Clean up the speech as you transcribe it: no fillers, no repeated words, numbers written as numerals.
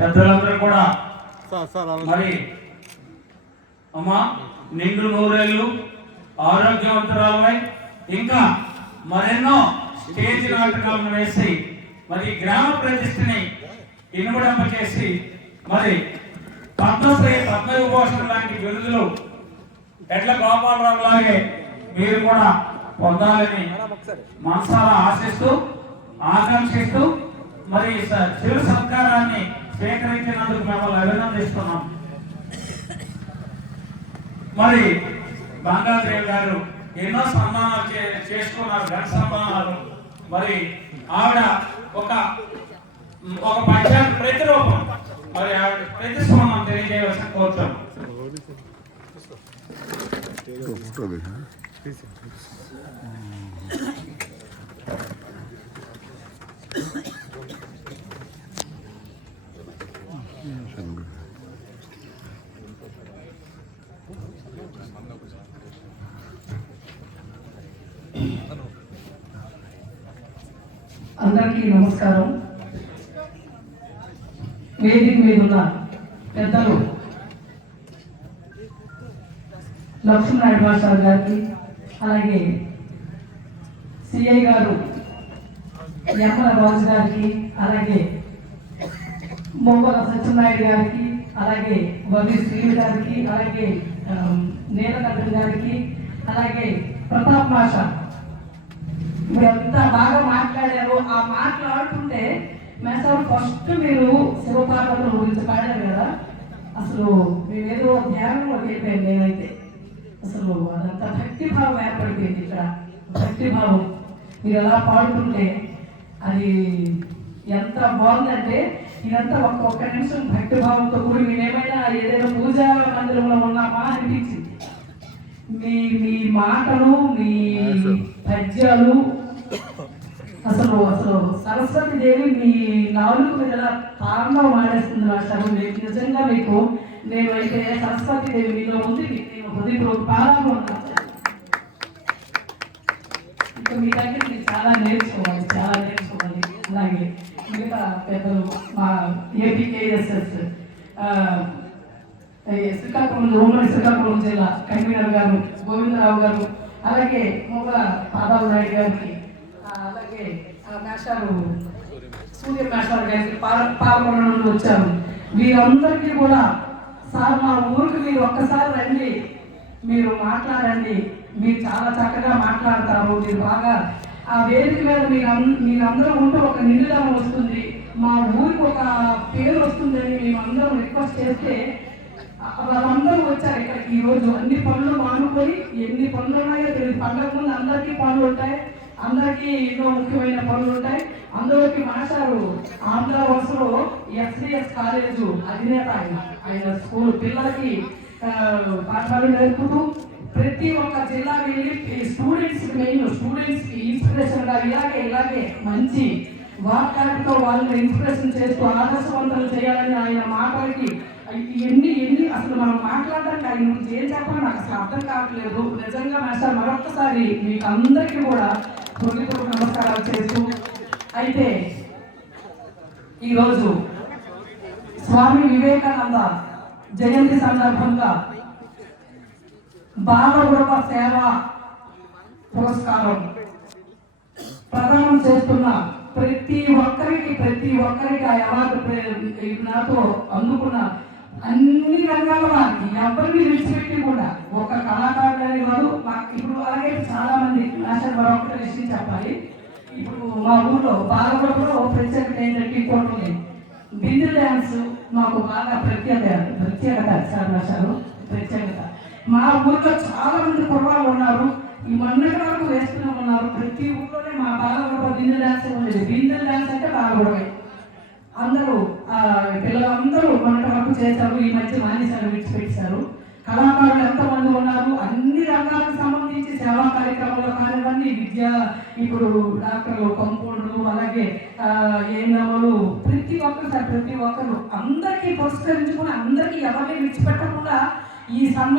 పెద్దలందరూ కూడా మరి అమ్మా నిండు నూరేళ్ళు ఆరోగ్యవంతురాలమై ఇంకా మరెన్నో స్టేజ్ నాటకాలను వేసి మరి గ్రామ ప్రతిష్టని ఇనుమడింపచేసి మరి పద్మశ్రీ పద్మవిభూషణ్ లాంటి బిరుదులు ఎడ్ల గోపాలరావు లాగే మీరు కూడా పొందాలని మనసారా ఆశిస్తూ ఆకాంక్షిస్తూ మరి చిరు సత్కారాన్ని స్వీకరించినందుకు మిమ్మల్ని అభినందిస్తున్నాం. మరి బంగాదేవి గారు ఎన్నో సన్మానాలు చేసుకున్నారు, ఘన సన్మానాలు. మరి ఆవిడ ఒక పద్యానికి ప్రతిరూపం. మరి ఆవిడ ప్రతిస్పందన తెలియజేయవలసిన కోరుతాం. అందరికీ నమస్కారం. వేదిక మీద ఉన్న పెద్దలు లక్ష్మీనాయుడు మాస్టర్ గారికి, అలాగే సిఐ గారు యమ్మల రాజు గారికి, అలాగే మొగ్గల సత్యనాయుడు గారికి, అలాగే వది శ్రీని గారికి, అలాగే నీలకంఠ గారికి, అలాగే ప్రతాప్ మాస్టర్ మీరు ఎంత బాగా మాట్లాడారు. ఆ మాట్లాడుతుంటే మేసారు ఫస్ట్ మీరు శివపార్వతుల గురించి పాడారు కదా, అసలు మేమేదో ధ్యానంలో వెళ్ళిపోయాను. నేనైతే అసలు అదంతా భక్తిభావం ఏర్పడిపోయింది. ఇక్కడ భక్తిభావం మీరు ఎలా పాడుతుంటే అది ఎంత బాగుందంటే ఇదంతా ఒక్క నిమిషం భక్తిభావంతో కూడి మేమేమైనా ఏదైనా పూజా మందిరంలో ఉన్నామా అనిపించింది. మీ మీ మాటలు, మీ పద్యాలు అసలు అసలు సరస్వతి దేవి మీ నాలుగు మీద తారంగా మాడేస్తుంది మాస్టర్. నిజంగా మీకు నేను అయితే సరస్వతి దేవి మీలో ఉంది. నేను హృదయపూర్వక పారాలు ఇంకా మీ దగ్గర మీరు చాలా నేర్చుకోవాలి, చాలా నేర్చుకోవాలి. అలాగే మిగతా పెద్దలు మా ఏపీకేఎస్ఎస్ శ్రీకాకుళం ఉమ్మడి శ్రీకాకుళం జిల్లా కన్వీనర్ గారు గోవిందరావు గారు, అలాగే మొగ్గల పాదాల నాయుడు గారికి, అలాగే మేషారు సూర్య మేషారు గారికి పాల్గొన నుండి వచ్చారు. వీరందరికీ కూడా సార్ మా ఊరికి మీరు ఒక్కసారి రండి, మీరు మాట్లాడండి, మీరు చాలా చక్కగా మాట్లాడతారు, మీరు బాగా ఆ వేదిక మీద మీరందరూ ఉంటే ఒక నిండుదనం వస్తుంది, మా ఊరికి ఒక పేరు వస్తుందని మేమందరం రిక్వెస్ట్ చేస్తే వాళ్ళందరూ వచ్చారు ఇక్కడికి. ఈరోజు అన్ని పనులు మానుకొని ఎన్ని పనులు ఉన్నాయో తెలియదు. పండగ ముందు అందరికీ పనులు ఉంటాయి, అందరికీ ఎన్నో ముఖ్యమైన పనులు ఉంటాయి. అందులోకి మాస్టారు ఆంధ్ర వరుసలో ఎస్డిఎస్ కాలేజు అధినేత. ఆయన స్కూల్ పిల్లలకి పాఠాలు నేర్పుతూ ప్రతి ఒక్క జిల్లా వెళ్ళి స్టూడెంట్స్కి మెయిన్ స్టూడెంట్స్కి ఇన్స్పిరేషన్గా ఇలాగే మంచి వాక్యాలతో వాళ్ళని ఇన్స్పిరేషన్ చేస్తూ ఆదర్శవంతులు చేయాలని ఆయన మాటలకి ఎన్ని అసలు మనం మాట్లాడడానికి ఆయన గురించి ఏం చెప్పాలి నాకు అసలు అర్థం కావట్లేదు. నిజంగా మాస్టర్ మరొక్కసారి మీకు అందరికీ కూడా హృదయపూర్వక నమస్కారాలు చేస్తూ, అయితే ఈరోజు స్వామి వివేకానంద జయంతి సందర్భంగా బాలగృహ సేవా పురస్కారం ప్రదానం చేస్తున్న ప్రతి ఒక్కరికి ఆ అవార్డు నాతో అందుకున్న అన్ని రంగాల వారికి ఎవరిని విడిచిపెట్టి కూడా ఒక కళాకారులనే కాదు. ఇప్పుడు అలాగే చాలా మంది నేషనల్ మరొకటి విషయం చెప్పాలి. ఇప్పుడు మా ఊళ్ళో బాలగొడలో ప్రత్యేకత ఏంటంటే ఇంకోటి బిందు డ్యాన్స్ మాకు బాగా ప్రత్యేకత సార్ నాశారు ప్రత్యేకత. మా ఊళ్ళో చాలా మంది కుర్రాళ్ళు ఉన్నారు, ఈ మొన్నటి వరకు వేస్తూనే ఉన్నారు. ప్రతి ఊళ్ళోనే మా బాలగొడ బిందు డ్యాన్స్ ఉండేది. బిందు డ్యాన్స్ అంటే బాలగొడవే. అందరూ పిల్లలందరూ మొన్నటి వరకు చేశారు, ఈ మధ్య మానేశారు, విడిచిపెట్టారు. కళాకారులు ఎంతమంది ఉన్నారు, అన్ని రంగాలకు సంబంధించి సేవా కార్యక్రమాలు కానివ్వండి, విద్య ఇప్పుడు డాక్టర్లు, కంపౌండర్లు, అలాగే ఏనవలు ప్రతి ఒక్కరు అందరికీ పురస్కరించుకుని అందరికీ ఎవరిని విడిచిపెట్టకుండా ఈ